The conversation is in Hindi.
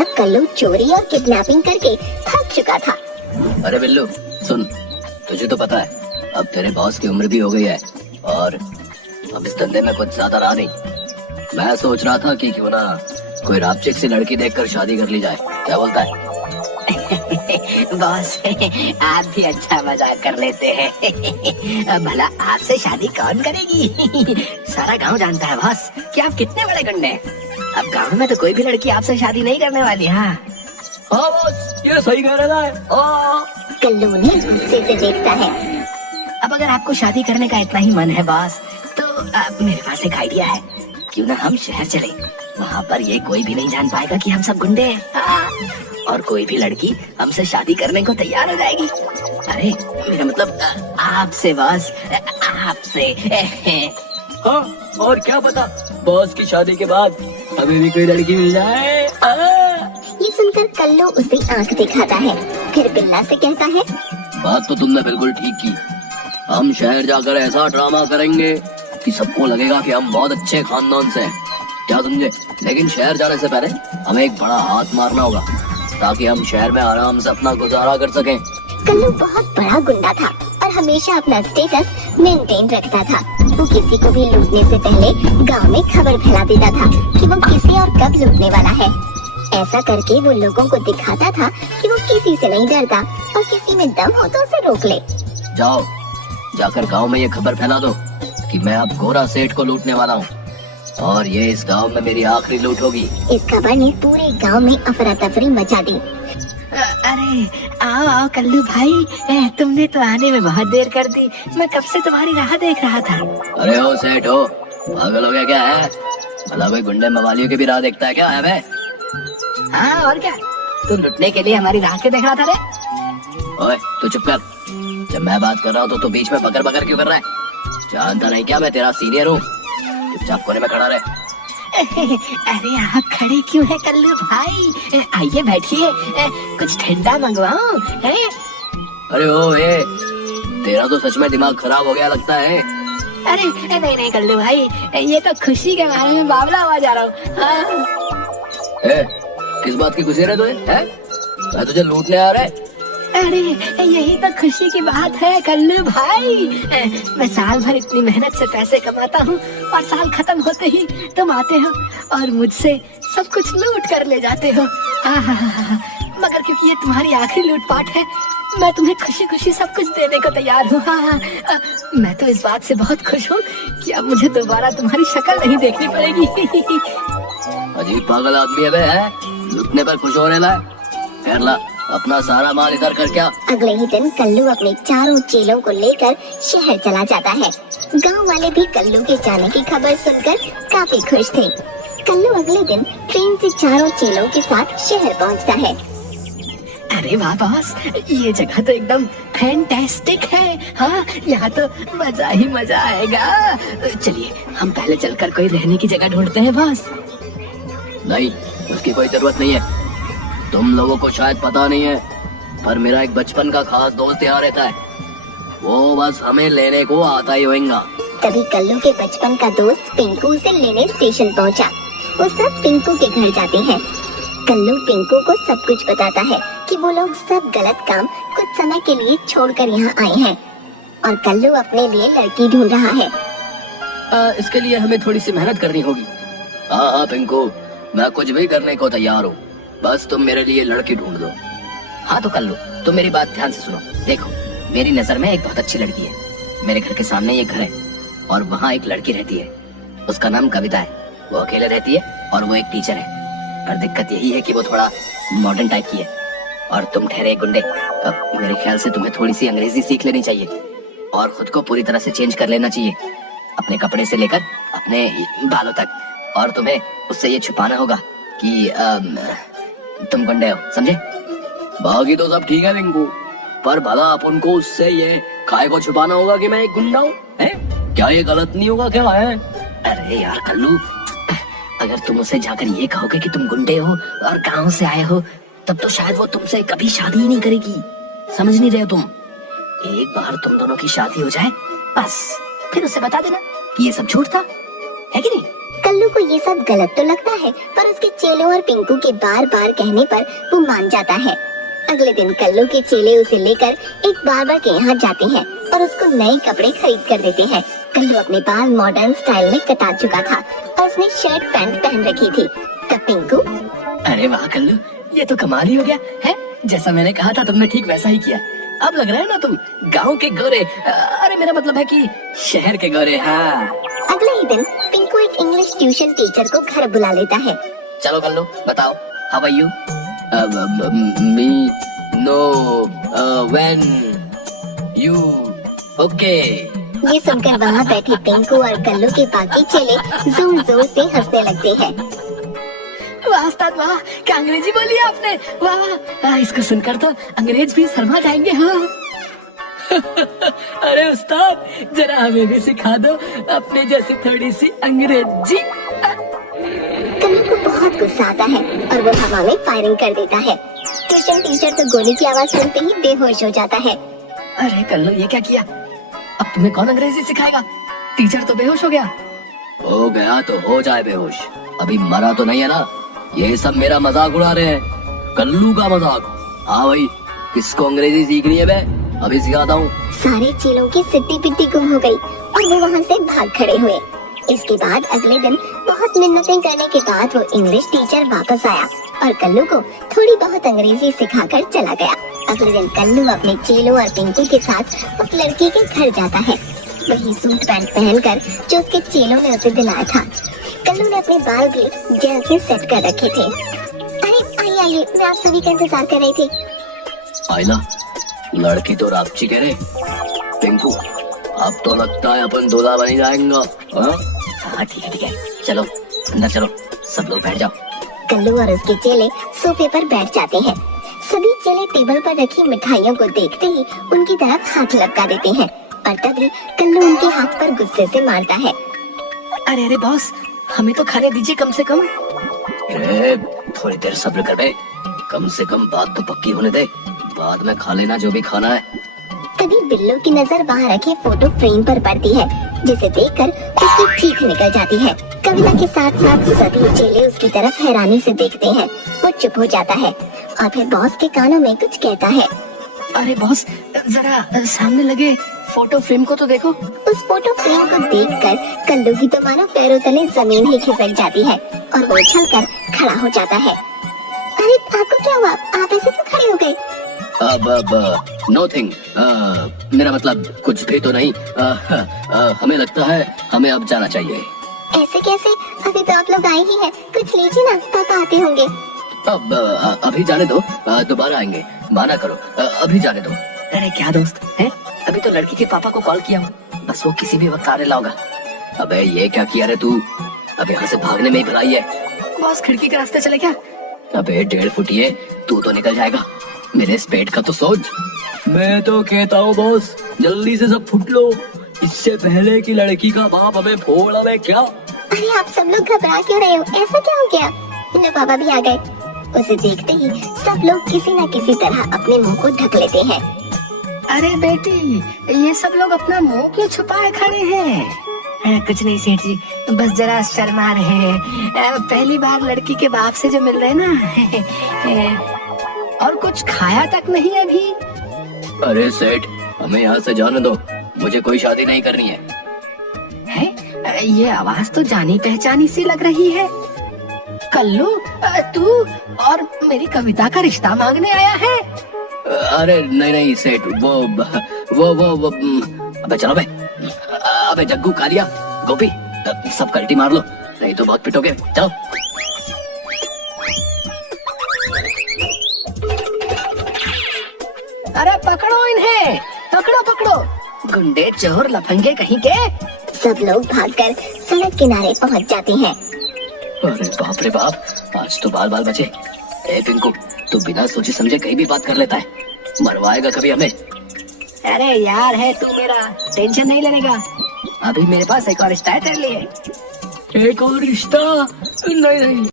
तरह कल्लू चोरी और किडनैपिंग करके थक चुका था। अरे बिल्लू सुन, तुझे तो पता है अब तेरे बॉस की उम्र भी हो गई है और अब इस धंधे में कुछ ज्यादा रहा नहीं। मैं सोच रहा था कि क्यों ना कोई रापचिक सी लड़की देखकर शादी कर ली जाए, क्या बोलता है? बॉस आप भी अच्छा मजाक कर लेते हैं। भला आपसे शादी कौन करेगी? सारा गांव जानता है बॉस कि आप कितने बड़े गुंडे हैं। अब गांव में तो कोई भी लड़की आपसे शादी नहीं करने वाली। हाँ बॉस ये सही कह रहा है। कल्लू ने गुस्से से देखता है। अब अगर आपको शादी करने का इतना ही मन है बॉस, तो मेरे पास एक आइडिया है। क्यों ना हम शहर चले, वहाँ पर ये कोई भी नहीं जान पाएगा कि हम सब गुंडे हैं। और कोई भी लड़की हमसे शादी करने को तैयार हो जाएगी। अरे मेरा मतलब आपसे बॉस, आपसे। हाँ, और क्या पता बॉस की शादी के बाद हमें भी कोई लड़की मिल जाए। ये सुनकर कल्लू उसे आंख दिखाता है, फिर बिल्ला से कहता है, बात तो तुमने बिल्कुल ठीक की। हम शहर जाकर ऐसा ड्रामा करेंगे कि सबको लगेगा कि हम बहुत अच्छे खानदान से हैं, क्या समझे? लेकिन शहर जाने से पहले हमें एक बड़ा हाथ मारना होगा ताकि हम शहर में आराम से अपना गुजारा कर सकें। कल्लू बहुत बड़ा गुंडा था और हमेशा अपना स्टेटस मेंटेन रखता था। वो किसी को भी लूटने से पहले गांव में खबर फैला देता था कि वो किसे और कब लूटने वाला है। ऐसा करके वो लोगों को दिखाता था कि वो किसी से नहीं डरता और किसी में दम हो तो उसे रोक ले। जाओ जाकर गांव में ये खबर फैला दो कि मैं अब गोरा सेठ को लूटने वाला हूँ और ये इस गांव में मेरी आखिरी लूट होगी। इस खबर ने पूरे गांव में अफरा तफरी मचा दी। अरे आओ आओ कल्लू भाई, तुमने तो आने में बहुत देर कर दी। मैं कब से तुम्हारी राह देख रहा था। अरे ओ सेठ हो, पागल हो गया क्या है? भला कोई गुंडे मवालियों की भी राह देखता है क्या है बे? हाँ और क्या, तू लुटने के लिए हमारी राह के देख रहा था रे? ओए तू चुप कर, जब मैं बात कर रहा हूँ तो तू बीच में बकर बकर क्यों कर रहा है? जानता नहीं क्या मैं तेरा सीनियर हूँ? चुपचाप कोने में खड़ा रहे। अरे आप खड़े क्यों हैं कल्लू भाई? आइए बैठिए, कुछ ठंडा मंगवाऊं? अरे ओ ए, तेरा तो सच में दिमाग खराब हो गया लगता है। अरे नहीं नहीं कल्लू भाई, ये तो खुशी के बारे में बावला हुआ जा रहा हूँ। हाँ। किस बात की खुशी है तुझे? मैं तुझे लूटने आ रहा है? अरे यही तो खुशी की बात है कल्लू भाई। मैं साल भर इतनी मेहनत से पैसे कमाता हूँ और साल खत्म होते ही तुम आते हो और मुझसे सब कुछ लूट कर ले जाते हो। मगर क्योंकि ये तुम्हारी आखिरी लूटपाट है, मैं तुम्हें खुशी खुशी सब कुछ देने को तैयार हूँ। मैं तो इस बात से बहुत खुश हूँ कि अब मुझे दोबारा तुम्हारी शक्ल नहीं देखनी पड़ेगी। अजीब पागल आदमी है बे, लूटने पर खुश हो रहा है। खैर ला, अपना सारा माल इधर कर। क्या? अगले ही दिन कल्लू अपने चारों चेलों को लेकर शहर चला जाता है। गांव वाले भी कल्लू के जाने की खबर सुनकर काफी खुश थे। कल्लू अगले दिन ट्रेन से चारों चेलों के साथ शहर पहुंचता है। अरे वाह बॉस, ये जगह तो एकदम फैंटास्टिक है। हाँ, यहाँ तो मजा ही मजा आएगा। चलिए हम पहले चलकर कोई रहने की जगह ढूंढते हैं बॉस। नहीं, उसकी कोई जरूरत नहीं है। तुम लोगों को शायद पता नहीं है, पर मेरा एक बचपन का खास दोस्त यहाँ रहता है। वो बस हमें लेने को आता ही होगा। तभी कल्लू के बचपन का दोस्त पिंकू उसे लेने स्टेशन पहुंचा। वो सब पिंकू के घर जाते हैं। कल्लू पिंकू को सब कुछ बताता है कि वो लोग सब गलत काम कुछ समय के लिए छोड़कर यहाँ आए हैं और कल्लू अपने लिए लड़की ढूंढ रहा है। इसके लिए हमें थोड़ी सी मेहनत करनी होगी। हाँ पिंकू, मैं कुछ भी करने को तैयार हूँ, बस तुम मेरे लिए लड़की ढूंढ दो। हाँ तो कल्लू, तुम मेरी बात ध्यान से सुनो। देखो, मेरी नजर में एक बहुत अच्छी लड़की है। मेरे घर के सामने ये घर है और वहाँ एक लड़की रहती है। उसका नाम कविता है। वो अकेले रहती है और वो एक टीचर है। पर दिक्कत यही है कि वो थोड़ा मॉडर्न टाइप की है और तुम ठहरे गुंडे। अब मेरे ख्याल से तुम्हें थोड़ी सी अंग्रेजी सीख लेनी चाहिए और खुद को पूरी तरह से चेंज कर लेना चाहिए, अपने कपड़े से लेकर अपने बालों तक। और तुम्हें उससे ये छुपाना होगा कि तुम गुंडे हो, समझे? बाकी तो सब ठीक है पिंकू, पर भला अपन को उससे ये काय को छुपाना होगा कि मैं एक गुंडा हूँ? क्या ये गलत नहीं होगा क्या है? अरे यार कल्लू, अगर तुम उसे जाकर ये कहोगे कि तुम गुंडे हो और गांव से आए हो, तब तो शायद वो तुमसे कभी शादी ही नहीं करेगी। समझ नहीं रहे हो तुम? एक बार तुम दोनों की शादी हो जाए, बस फिर उसे बता देना कि ये सब झूठ था, है कि नहीं? कल्लू को ये सब गलत तो लगता है, पर उसके चेलों और पिंकू के बार बार कहने पर वो मान जाता है। अगले दिन कल्लू के चेले उसे लेकर एक बार्बर के यहाँ जाते हैं और उसको नए कपड़े खरीद कर देते हैं। कल्लू अपने बाल मॉडर्न स्टाइल में कटा चुका था और उसने शर्ट पैंट पहन रखी थी। तब पिंकू, अरे वाह कल्लू, ये तो कमाल ही हो गया है। जैसा मैंने कहा था तुमने ठीक वैसा ही किया। अब लग रहा है ना तुम गांव के गोरे, अरे मेरा मतलब है कि शहर के गोरे। हाँ। अगले ही दिन पिंकू एक इंग्लिश ट्यूशन टीचर को घर बुला लेता है। चलो कल्लू बताओ, how are you? Me no when you okay. ये सुनकर वहाँ बैठे पिंकू और कल्लू के बाकी चेले जोर जोर से हंसने लगते हैं। वाह उस्ताद वाह, क्या अंग्रेजी बोली आपने, वाह। इसको सुनकर तो अंग्रेज भी शर्मा जाएंगे। हाँ। अरे उस्ताद, जरा हमें भी सिखा दो अपने जैसी थोड़ी सी अंग्रेजी। कल्लू को बहुत गुस्सा आता है और वो हवा में फायरिंग कर देता है। ट्यूशन टीचर तो गोली की आवाज सुनते ही बेहोश हो जाता है। अरे कल्लू ये क्या किया? अब तुम्हें कौन अंग्रेजी सिखाएगा? टीचर तो बेहोश हो गया। हो गया तो हो जाए बेहोश, अभी मरा तो नहीं है ना। ये सब मेरा मजाक उड़ा रहे हैं, कल्लू का मजाक। हाँ भाई, किसको अंग्रेजी सीखनी है? मैं अभी सिखाता हूँ। सारे चेलों की सिट्टी पिट्टी गुम हो गई और वो वहाँ से भाग खड़े हुए। इसके बाद अगले दिन बहुत मिन्नतें करने के बाद वो इंग्लिश टीचर वापस आया और कल्लू को थोड़ी बहुत अंग्रेजी सिखाकर चला गया। अगले दिन कल्लू अपने चेलों और पिंकू के साथ उस लड़की के घर जाता है, वही सूट पैंट पहनकर जो उसके चेलों ने उसे दिलाया था। कल्लू ने अपने बाल भी जेल से सेट कर रखे थे। अरे आइए आइए, मैं आप सभी का इंतजार कर रही थी। आइला, लड़की तो रापची कह रहे। पिंकू, अब तो लगता है अपन दूल्हा बन जाएंगे। हाँ ठीक है, चलो अंदर चलो, सब लोग बैठ जाओ। कल्लू और उसके चेले सोफे पर बैठ जाते हैं। सभी चेले टेबल पर रखी मिठाइयों को देखते ही उनकी तरफ हाथ लपका देते हैं और तभी कल्लू उनके हाथ पर गुस्से से मारता है। अरे अरे बॉस, हमें तो खाने दीजिए कम से कम। अरे थोड़ी देर सब्र कर बे, कम से कम बात तो पक्की होने दे, बाद में खा लेना जो भी खाना है। तभी बिल्लू की नजर वहाँ रखे फोटो फ्रेम पर पड़ती है, जिसे देखकर उसकी चीख निकल जाती है। कविता के साथ साथ सभी चेले उसकी तरफ हैरानी से देखते हैं। वो चुप हो जाता है और फिर बॉस के कानों में कुछ कहता है। अरे बॉस, जरा सामने लगे फोटो फ्रेम को तो देखो। उस फोटो फ्रेम को देखकर कल्लू की तो मानो पैरों तले जमीन ही खिसक जाती है और वो उछलकर खड़ा हो जाता है। अरे आपको क्या हुआ? आप ऐसे क्यों खड़े हो गए? अब नोथिंग, मेरा मतलब कुछ भी तो नहीं। हमें लगता है हमें अब जाना चाहिए। ऐसे कैसे? अभी तो आप लोग आए ही हैं। कुछ लीजिए ना, पापा आते होंगे। अब अभी जाने दो, दोबारा आएंगे, माना करो, अभी जाने दो। अरे क्या दोस्त है, अभी तो लड़की के पापा को कॉल किया हूँ, बस वो किसी भी वक्त आने लाओगा। अबे ये क्या किया रे तू? अब यहाँ से भागने में ही भलाई है। बॉस खिड़की के रास्ते चले क्या? अबे 1.5 फुट ये, तू तो निकल जाएगा। मेरे इस पेट का तो सोच। मैं तो कहता हूँ बॉस, जल्दी से सब फुट लो, इससे पहले कि लड़की का बाप हमें फोड़ आवे। क्या? अरे आप सब लोग घबरा क्यों रहे हो? ऐसा क्या हो गया? लो पापा भी आ गए। उसे देखते ही सब लोग किसी न किसी तरह अपने मुंह को ढक लेते हैं। अरे बेटी, ये सब लोग अपना मुंह क्यों छुपाए खड़े हैं? कुछ नहीं सेठ जी, बस जरा शर्मा रहे हैं। पहली बार लड़की के बाप से जो मिल रहे ना। और कुछ खाया तक नहीं अभी। अरे सेठ, हमें यहाँ से जाने दो, मुझे कोई शादी नहीं करनी है। ये आवाज तो जानी पहचानी सी लग रही है। कल्लू, तू और मेरी कविता का रिश्ता मांगने आया है? अरे नहीं नहीं सेठ, वो अबे चलो बे। अबे जग्गू, कालिया, गोपी, सब कल्टी मार लो, नहीं तो बहुत पिटोगे। चलो। अरे पकड़ो इन्हें, पकड़ो पकड़ो, गुंडे चोर लफंगे कहीं के। सब लोग भागकर सड़क किनारे पहुंच जाते हैं। अरे बाप रे बाप, आज तो बाल बाल बचे। ए पिंकू, तू बिना सोचे समझे कहीं भी बात कर लेता है, मरवाएगा कभी हमें। अरे यार है तू मेरा, टेंशन नहीं लेगा। अभी मेरे पास एक और रिश्ता है तेरे लिए। एक और रिश्ता? नहीं नहीं।